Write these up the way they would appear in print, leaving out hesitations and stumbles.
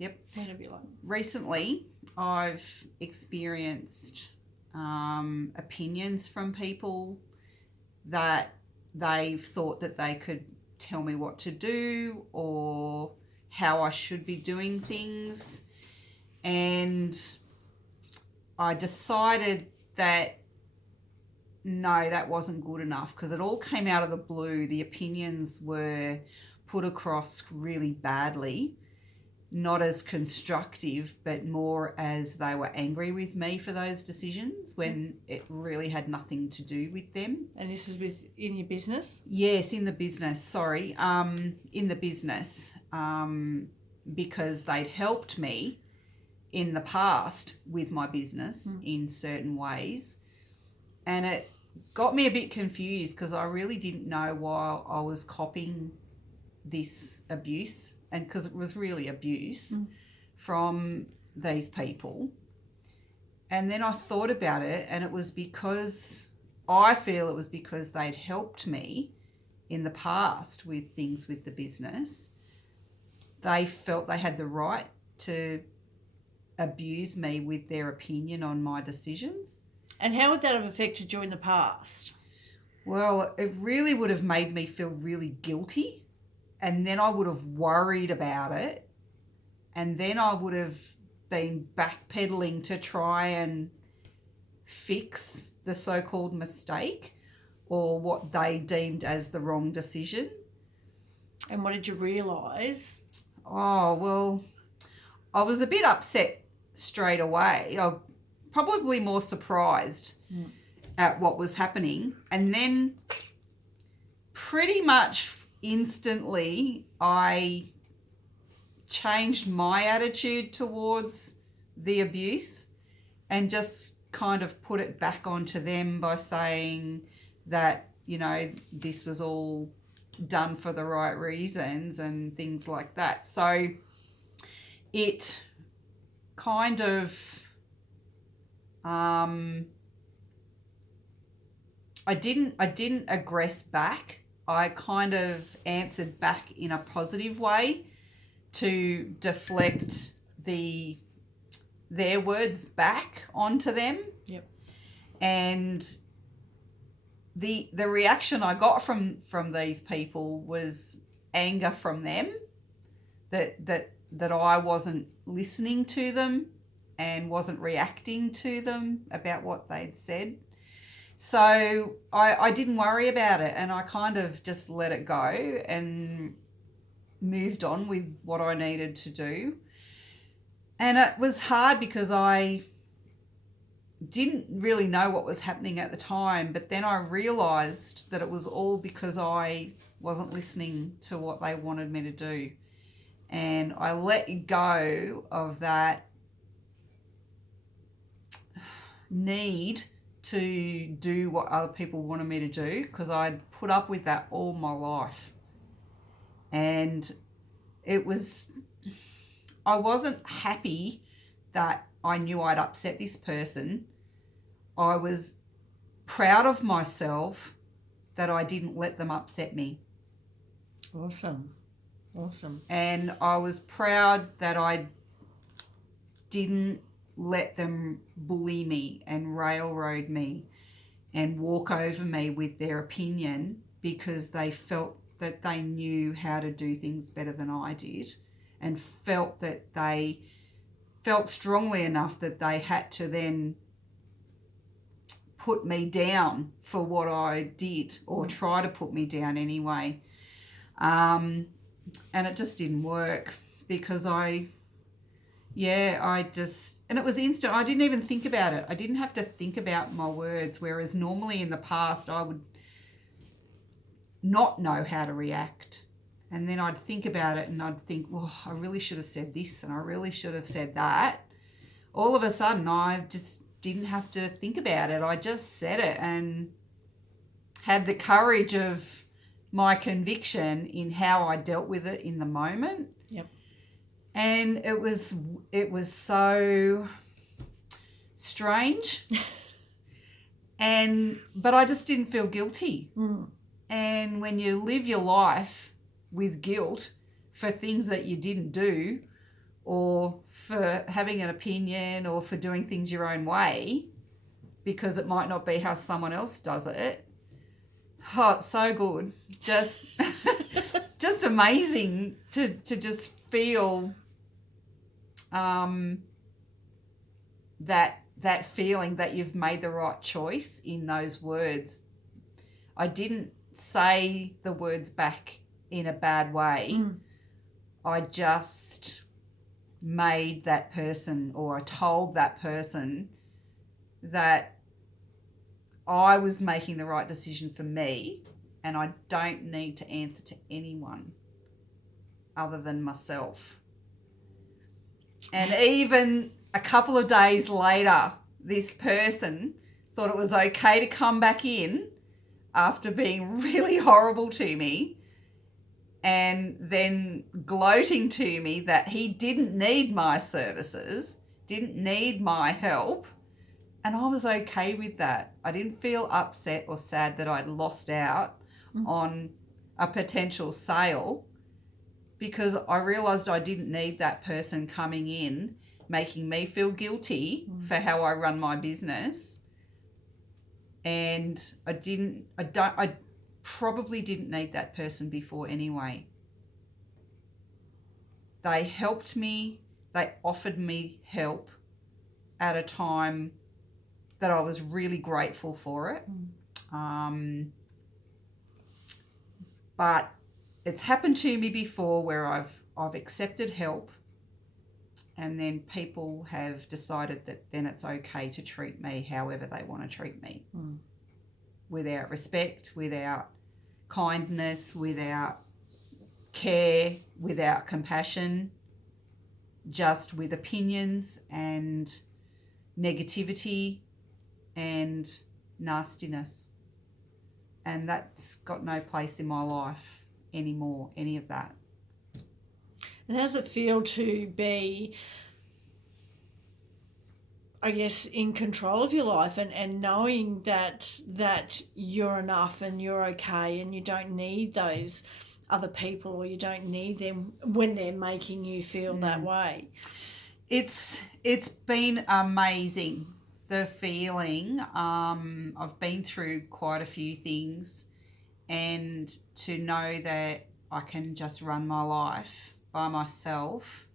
Yep. Whatever you like. Recently, I've experienced opinions from people that they've thought that they could tell me what to do or how I should be doing things. And I decided that no, that wasn't good enough because it all came out of the blue. The opinions were put across really badly, not as constructive, but more as they were angry with me for those decisions when it really had nothing to do with them. And this is in your business? Yes, in the business. Sorry, in the business, because they'd helped me in the past with my business in certain ways. And it got me a bit confused because I really didn't know why I was copying this abuse, and because it was really abuse from these people. And then I thought about it, and it was because I feel it was because they'd helped me in the past with things with the business. They felt they had the right to abuse me with their opinion on my decisions. And how would that have affected you in the past? Well, it really would have made me feel really guilty, and then I would have worried about it, and then I would have been backpedaling to try and fix the so-called mistake or what they deemed as the wrong decision. And what did you realise? Oh, well, I was a bit upset straight away. I was probably more surprised at what was happening. And then pretty much instantly I changed my attitude towards the abuse and just kind of put it back onto them by saying that, you know, this was all done for the right reasons and things like that. So it kind of I didn't aggress back. I kind of answered back in a positive way to deflect their words back onto them. Yep. And the reaction I got from these people was anger from them that I wasn't listening to them and wasn't reacting to them about what they'd said. So I didn't worry about it, and I kind of just let it go and moved on with what I needed to do. And it was hard because I didn't really know what was happening at the time, but then I realised that it was all because I wasn't listening to what they wanted me to do. And I let go of that need to do what other people wanted me to do because I'd put up with that all my life. And I wasn't happy that I knew I'd upset this person. I was proud of myself that I didn't let them upset me. Awesome. And I was proud that I didn't let them bully me and railroad me and walk over me with their opinion because they felt that they knew how to do things better than I did and felt that they felt strongly enough that they had to then put me down for what I did or try to put me down anyway. And it just didn't work because and it was instant. I didn't even think about it. I didn't have to think about my words, whereas normally in the past I would not know how to react. And then I'd think about it and I'd think, well, I really should have said this and I really should have said that. All of a sudden, I just didn't have to think about it. I just said it and had the courage of my conviction in how I dealt with it in the moment. Yep. And it was so strange. But I just didn't feel guilty. And when you live your life with guilt for things that you didn't do or for having an opinion or for doing things your own way because it might not be how someone else does it. Oh, it's so good. Just just amazing to just feel that feeling that you've made the right choice in those words. I didn't say the words back in a bad way. I just made that person, or I told that person that I was making the right decision for me and I don't need to answer to anyone other than myself. And even a couple of days later, this person thought it was okay to come back in after being really horrible to me and then gloating to me that he didn't need my services, didn't need my help. And I was okay with that. I didn't feel upset or sad that I'd lost out on a potential sale because I realised I didn't need that person coming in making me feel guilty for how I run my business. And I probably didn't need that person before anyway. They helped me. They offered me help at a time that I was really grateful for it. But it's happened to me before where I've accepted help and then people have decided that then it's okay to treat me however they want to treat me. Without respect, without kindness, without care, without compassion, just with opinions and negativity and nastiness. And that's got no place in my life anymore, any of that. And how does it feel to be, I guess, in control of your life and knowing that you're enough and you're okay and you don't need those other people or you don't need them when they're making you feel that way? It's been amazing, the feeling. I've been through quite a few things, and to know that I can just run my life by myself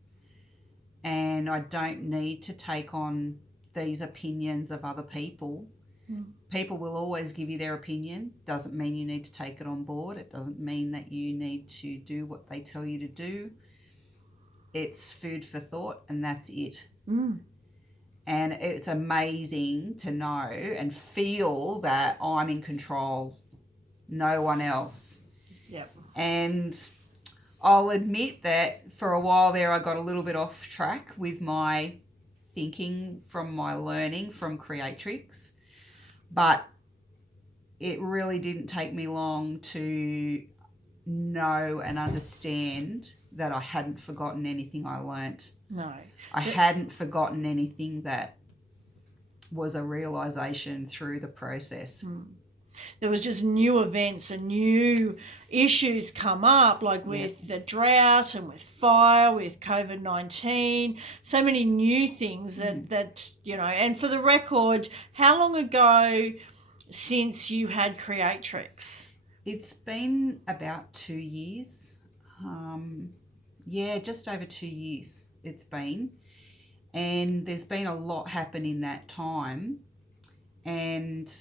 and I don't need to take on these opinions of other people. People will always give you their opinion. Doesn't mean you need to take it on board. It doesn't mean that you need to do what they tell you to do. It's food for thought and that's it. And it's amazing to know and feel that I'm in control, no one else. Yep. And I'll admit that for a while there I got a little bit off track with my thinking from my learning from Creatrix, but it really didn't take me long to know and understand that I hadn't forgotten anything I learnt. No. I hadn't forgotten anything that was a realisation through the process. There was just new events and new issues come up, like with the drought and with fire, with COVID-19, so many new things that, you know, and for the record, how long ago since you had Creatrix? It's been about 2 years. Just over 2 years it's been. And there's been a lot happen in that time. And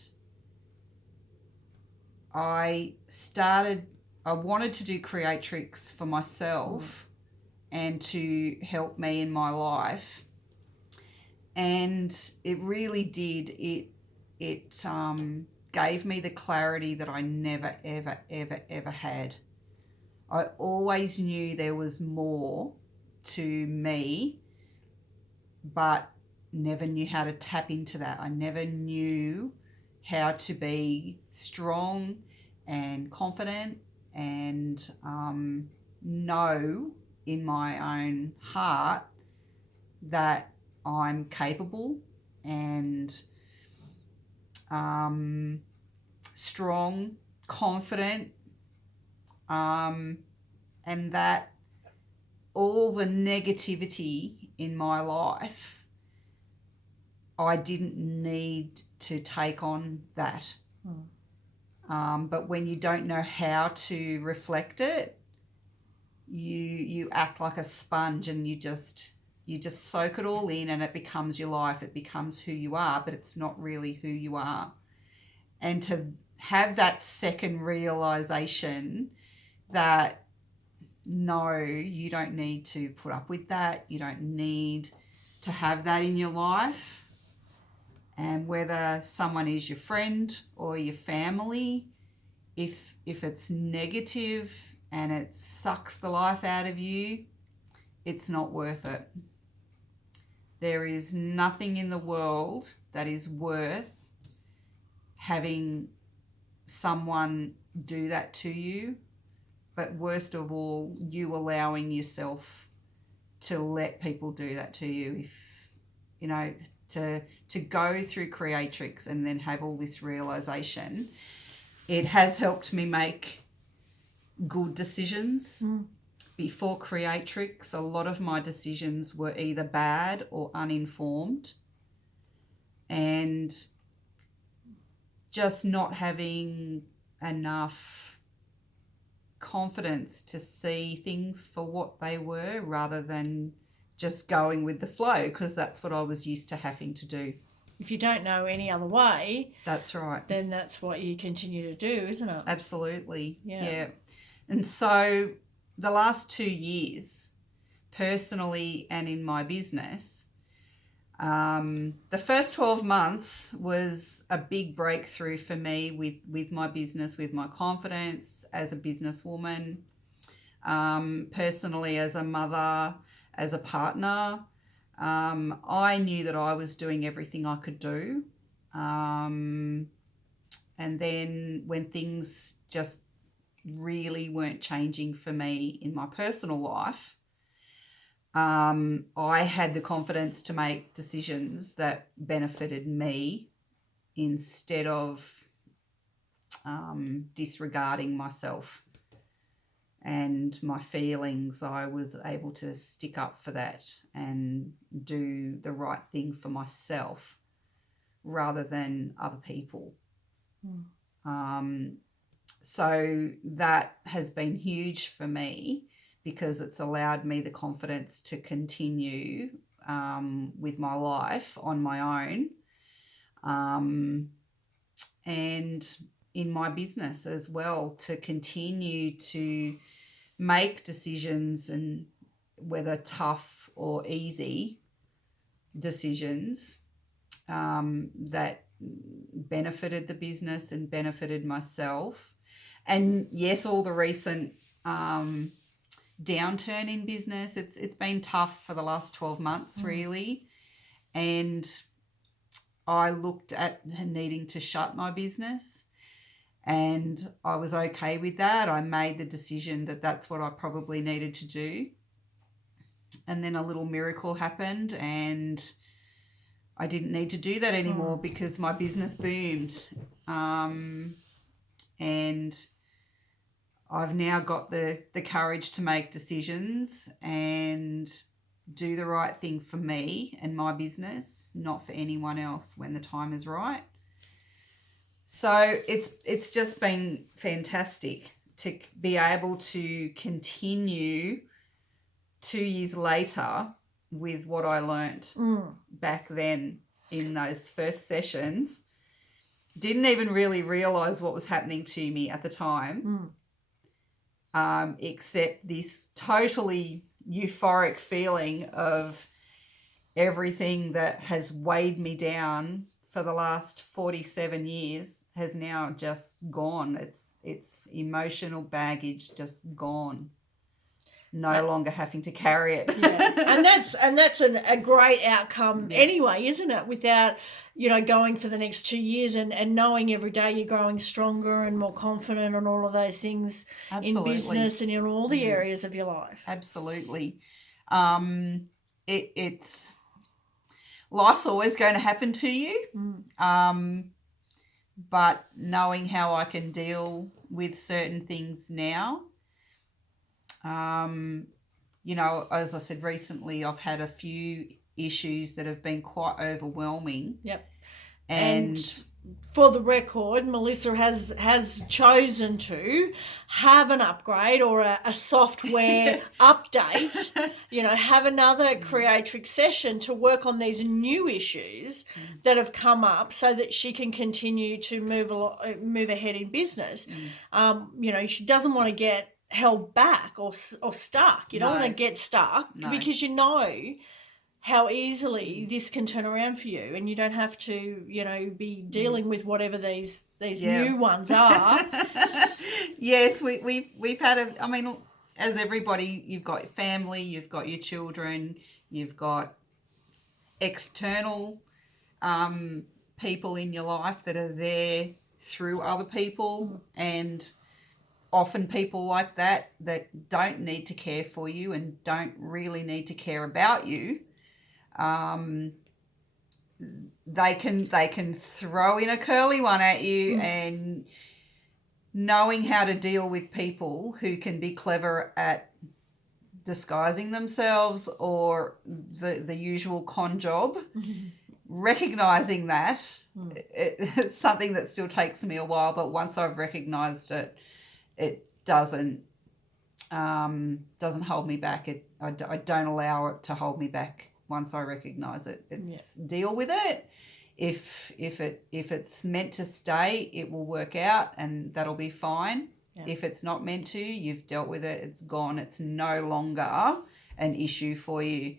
I wanted to do Creatrix for myself and to help me in my life. And it really did. It gave me the clarity that I never, ever, ever, ever had. I always knew there was more to me, but never knew how to tap into that. I never knew how to be strong and confident and know in my own heart that I'm capable and strong, confident, and that all the negativity in my life, I didn't need to take on that. But when you don't know how to reflect it, you act like a sponge, and you just soak it all in, and it becomes your life. It becomes who you are, but it's not really who you are. And to have that second realization that no, you don't need to put up with that. You don't need to have that in your life. And whether someone is your friend or your family, if it's negative and it sucks the life out of you, it's not worth it. There is nothing in the world that is worth having someone do that to you, but worst of all, you allowing yourself to let people do that to you. If you know, to go through Creatrix and then have all this realization, it has helped me make good decisions. Before Creatrix, a lot of my decisions were either bad or uninformed, and just not having enough confidence to see things for what they were rather than just going with the flow, because that's what I was used to having to do. If you don't know any other way, that's right, then that's what you continue to do, isn't it? Absolutely. Yeah. And so the last 2 years, personally and in my business, the first 12 months was a big breakthrough for me with my business, with my confidence as a businesswoman, personally as a mother, as a partner. I knew that I was doing everything I could do. And then when things just really weren't changing for me in my personal life, I had the confidence to make decisions that benefited me instead of disregarding myself and my feelings. I was able to stick up for that and do the right thing for myself rather than other people. So that has been huge for me, because it's allowed me the confidence to continue with my life on my own, and in my business as well, to continue to make decisions, and whether tough or easy decisions that benefited the business and benefited myself. And yes, all the recent downturn in business, it's been tough for the last 12 months really, and I looked at needing to shut my business, and I was okay with that. I made the decision that that's what I probably needed to do, and then a little miracle happened, and I didn't need to do that anymore because my business boomed, and I've now got the courage to make decisions and do the right thing for me and my business, not for anyone else, when the time is right. So it's just been fantastic to be able to continue 2 years later with what I learnt back then in those first sessions. Didn't even really realise what was happening to me at the time. Except this totally euphoric feeling of everything that has weighed me down for the last 47 years has now just gone. It's emotional baggage just gone. No longer having to carry it. And that's a great outcome anyway, isn't it? Without, going for the next 2 years and knowing every day you're growing stronger and more confident and all of those things. Absolutely. In business and in all the areas of your life. Absolutely. It's life's always going to happen to you. But knowing how I can deal with certain things now, as I said recently, I've had a few issues that have been quite overwhelming. Yep. And for the record, Melissa has chosen to have an upgrade or a software update, have another creatrix session to work on these new issues that have come up so that she can continue to move ahead in business. She doesn't want to get held back or stuck. You don't want to get stuck because how easily this can turn around for you, and you don't have to, be dealing with whatever these new ones are. Yes, we've had as everybody, you've got your family, you've got your children, you've got external people in your life that are there through other people, and often people like that don't need to care for you and don't really need to care about you. They can throw in a curly one at you, and knowing how to deal with people who can be clever at disguising themselves or the usual con job, recognizing that, it's something that still takes me a while, but once I've recognized it, it doesn't hold me back. I don't allow it to hold me back. Once I recognize it, it's deal with it. If it's meant to stay, it will work out, and that'll be fine. Yeah. If it's not meant to, you've dealt with it. It's gone. It's no longer an issue for you.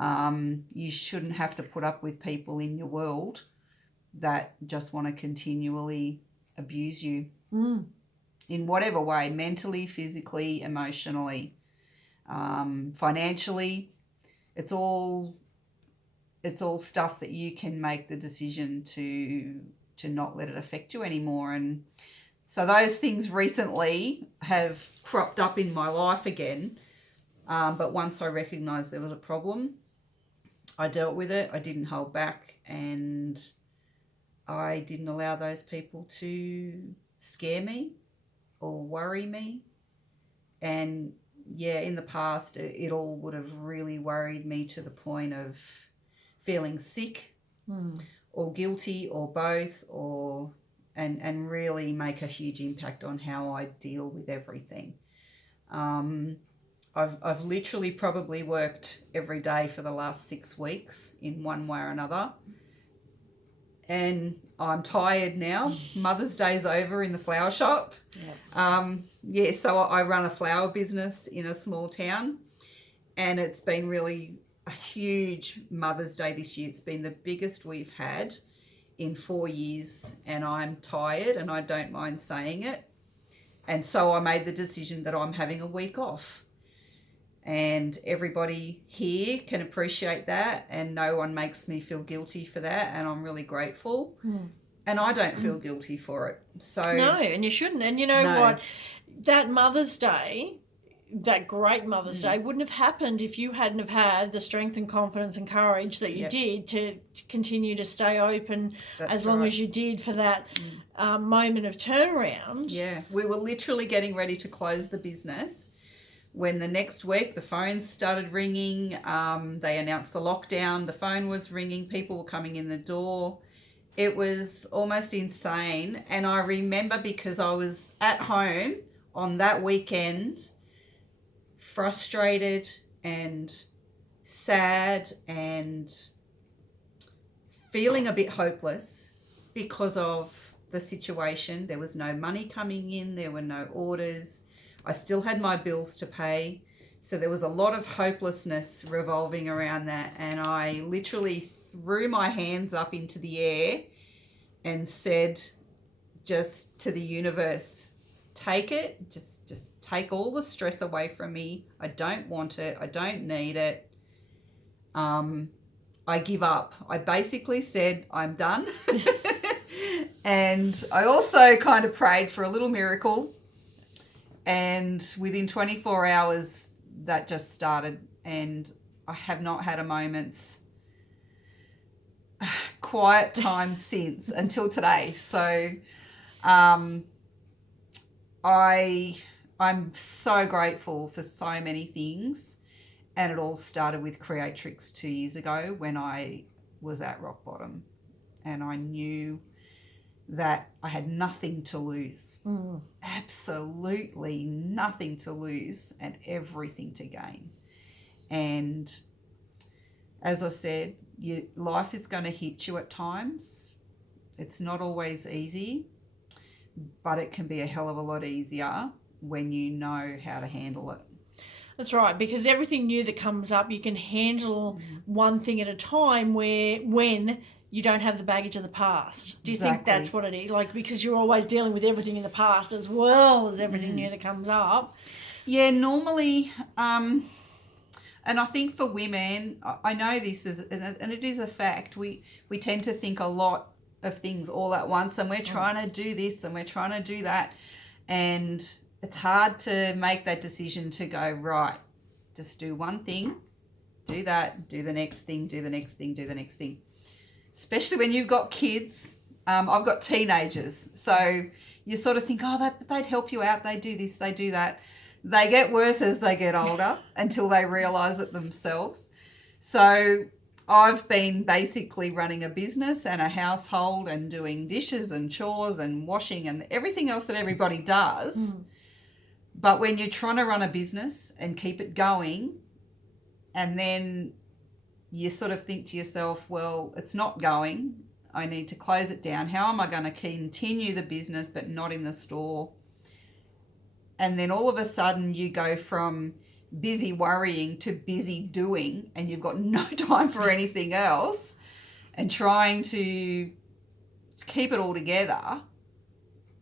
You shouldn't have to put up with people in your world that just want to continually abuse you in whatever way, mentally, physically, emotionally, financially. It's all stuff that you can make the decision to not let it affect you anymore. And so those things recently have cropped up in my life again. But once I recognised there was a problem, I dealt with it. I didn't hold back, and I didn't allow those people to scare me or worry me. And in the past, it all would have really worried me to the point of feeling sick or guilty or both, and really make a huge impact on how I deal with everything. I've literally probably worked every day for the last 6 weeks in one way or another, and I'm tired now. Mother's Day's over in the flower shop. So I run a flower business in a small town, and it's been really a huge Mother's Day this year. It's been the biggest we've had in 4 years, and I'm tired, and I don't mind saying it. And so I made the decision that I'm having a week off. And everybody here can appreciate that, and no one makes me feel guilty for that, and I'm really grateful. And I don't feel guilty for it. So no, and you shouldn't. And you know what? That Mother's Day, that great Mother's Day, wouldn't have happened if you hadn't have had the strength and confidence and courage that you did to continue to stay open as long as you did for that moment of turnaround. Yeah, we were literally getting ready to close the business when the next week the phones started ringing. They announced the lockdown. The phone was ringing. People were coming in the door. It was almost insane. And I remember, because I was at home on that weekend, frustrated and sad and feeling a bit hopeless because of the situation. There was no money coming in. There were no orders. I still had my bills to pay. So there was a lot of hopelessness revolving around that. And I literally threw my hands up into the air and said just to the universe, take it, just take all the stress away from me. I don't want it. I don't need it. I give up. I basically said, I'm done. And I also kind of prayed for a little miracle. And within 24 hours, that just started. And I have not had a moment's quiet time since, until today. So I'm so grateful for so many things. And it all started with Creatrix 2 years ago when I was at rock bottom, and I knew that I had nothing to lose, absolutely nothing to lose, and everything to gain. And as I said, life is going to hit you at times. It's not always easy, but it can be a hell of a lot easier when you know how to handle it. That's right, because everything new that comes up, you can handle one thing at a time when you don't have the baggage of the past. Do you think that's what it is? Like, because you're always dealing with everything in the past as well as everything new that comes up. Yeah, normally, and I think for women, I know this is, and it is a fact, we tend to think a lot of things all at once, and we're trying to do this and we're trying to do that, and it's hard to make that decision to go, right, just do one thing, do that, do the next thing, do the next thing, do the next thing. Especially when you've got kids. I've got teenagers, so you sort of think, oh, they'd help you out, they do this, they do that. They get worse as they get older until they realise it themselves. So I've been basically running a business and a household and doing dishes and chores and washing and everything else that everybody does. But when you're trying to run a business and keep it going, and then you sort of think to yourself, well, it's not going. I need to close it down. How am I going to continue the business but not in the store? And then all of a sudden you go from busy worrying to busy doing, and you've got no time for anything else, and trying to keep it all together.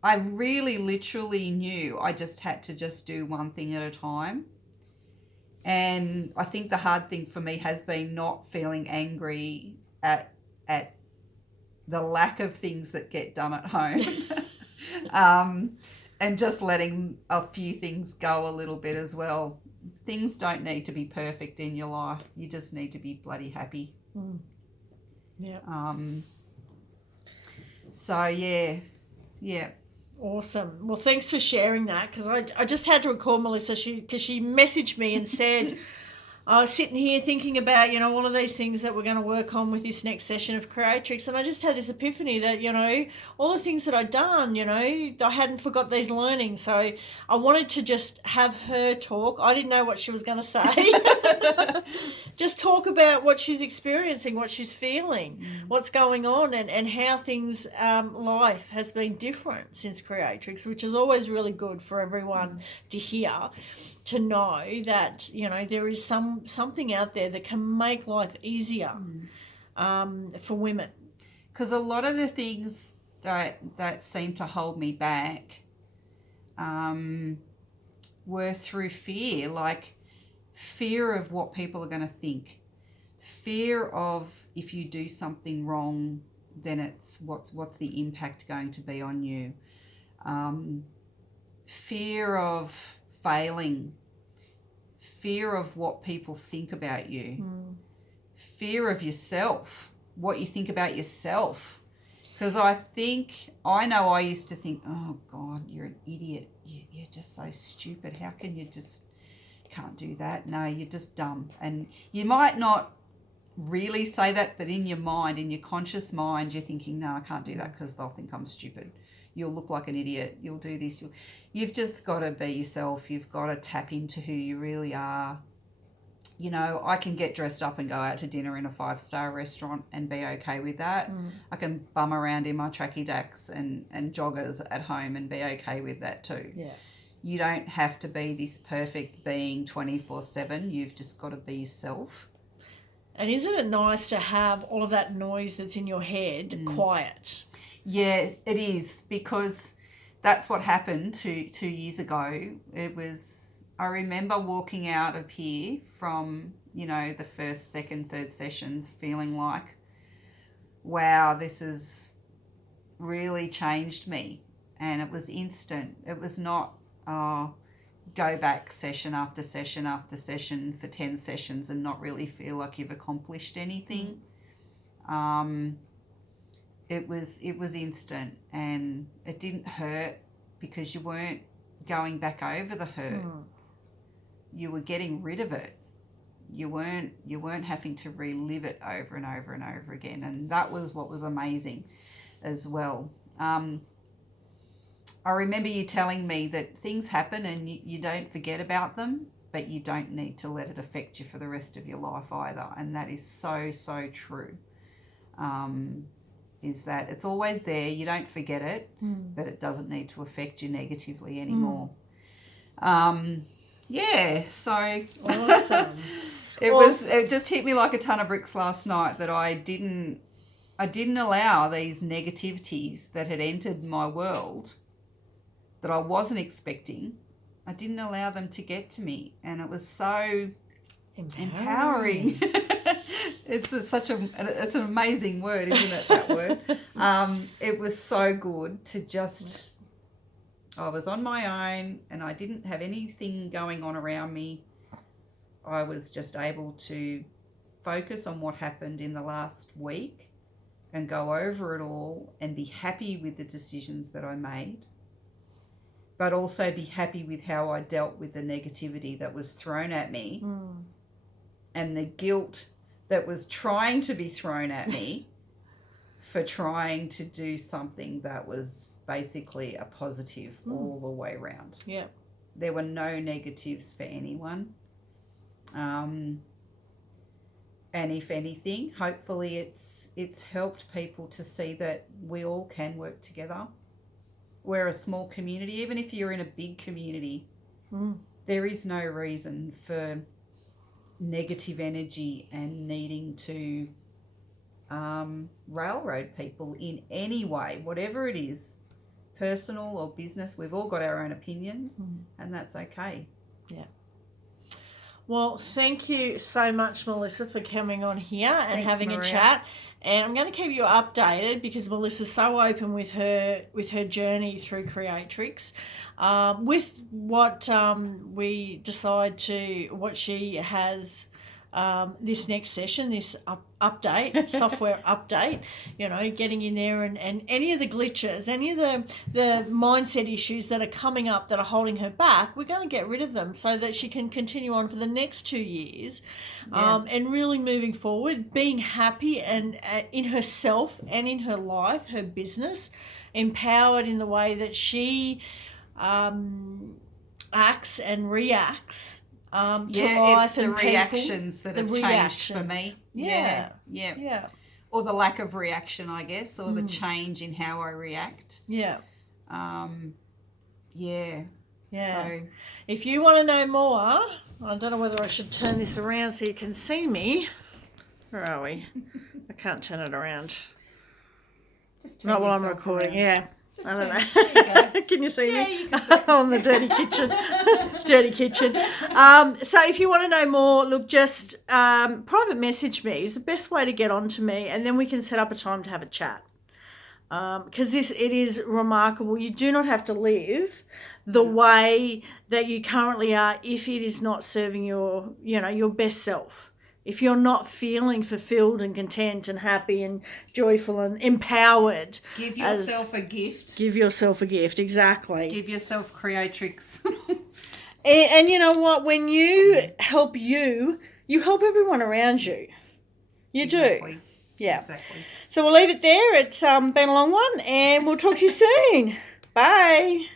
I really literally knew I just had to just do one thing at a time. And I think the hard thing for me has been not feeling angry at the lack of things that get done at home. And just letting a few things go a little bit as well. Things don't need to be perfect in your life. You just need to be bloody happy. Yeah. So, yeah. Awesome. Well, thanks for sharing that, because I just had to recall Melissa because she messaged me and said, I was sitting here thinking about, all of these things that we're going to work on with this next session of Creatrix, and I just had this epiphany that, all the things that I'd done, I hadn't forgot these learnings. So I wanted to just have her talk. I didn't know what she was going to say. Just talk about what she's experiencing, what she's feeling, what's going on, and how things, life has been different since Creatrix, which is always really good for everyone to hear. To know that, there is something out there that can make life easier for women. Because a lot of the things that seem to hold me back were through fear, like fear of what people are going to think, fear of if you do something wrong, then it's what's the impact going to be on you, fear of failing, fear of what people think about you, fear of yourself, what you think about yourself. Because I know I used to think, oh God, you're an idiot, you're just so stupid, how can you just can't do that? No, you're just dumb. And you might not really say that, but in your mind, in your conscious mind, you're thinking, no, I can't do that because they'll think I'm stupid. You'll look like an idiot. You'll do this. You've just got to be yourself. You've got to tap into who you really are. I can get dressed up and go out to dinner in a 5-star restaurant and be okay with that. I can bum around in my tracky dacks and joggers at home and be okay with that too. Yeah. You don't have to be this perfect being 24/7. You've just got to be yourself. And isn't it nice to have all of that noise that's in your head quiet? Yeah, it is, because that's what happened 2 years ago. I remember walking out of here from, the first, second, third sessions feeling like, wow, this has really changed me. And it was instant. It was not, go back session after session after session for 10 sessions and not really feel like you've accomplished anything. It was instant, and it didn't hurt because you weren't going back over the hurt. You were getting rid of it. you weren't having to relive it over and over and over again, and that was what was amazing as well. I remember you telling me that things happen and you don't forget about them, but you don't need to let it affect you for the rest of your life either, and that is so, so true. Is that it's always there, you don't forget it, but it doesn't need to affect you negatively anymore. So Awesome. it just hit me like a ton of bricks last night that I didn't allow these negativities that had entered my world that I wasn't expecting. I didn't allow them to get to me, and it was so empowering. It's an amazing word, isn't it, that word? It was so good to just, I was on my own and I didn't have anything going on around me. I was just able to focus on what happened in the last week and go over it all and be happy with the decisions that I made, but also be happy with how I dealt with the negativity that was thrown at me and the guilt that was trying to be thrown at me for trying to do something that was basically a positive all the way around. Yeah. There were no negatives for anyone. And if anything, hopefully it's helped people to see that we all can work together. We're a small community. Even if you're in a big community, there is no reason for negative energy and needing to railroad people in any way, whatever it is, personal or business. We've all got our own opinions, and that's okay. Yeah. Well, thank you so much, Melissa, for coming on here and Thanks, having Maria. a chat. And I'm going to keep you updated because Melissa's so open with her journey through Creatrix. With what we decide to, what she has this next session, this update, software update, getting in there and any of the glitches, any of the mindset issues that are coming up that are holding her back, we're going to get rid of them so that she can continue on for the next 2 years and really moving forward, being happy and in herself and in her life, her business, empowered in the way that she acts and reacts to life, it's the and reactions people, that have changed for me. Yeah. Or the lack of reaction, I guess, or the change in how I react. Yeah. Yeah. So, if you want to know more, I don't know whether I should turn this around so you can see me. Where are we? I can't turn it around. just turn Not while I'm yourself recording. around. Yeah. Just I don't turn- know. there you go. Can you see Yeah, me? you can see. On the dirty kitchen. Dirty kitchen. So if you want to know more, look, just private message me is the best way to get on to me, and then we can set up a time to have a chat. Because it is remarkable. You do not have to live the way that you currently are if it is not serving your best self. If you're not feeling fulfilled and content and happy and joyful and empowered. Give yourself a gift. Give yourself a gift, exactly. Give yourself Creatrix. And you know what? When you help you help everyone around you. You Exactly. do. Yeah. Exactly. So we'll leave it there. It's been a long one, and we'll talk to you soon. Bye.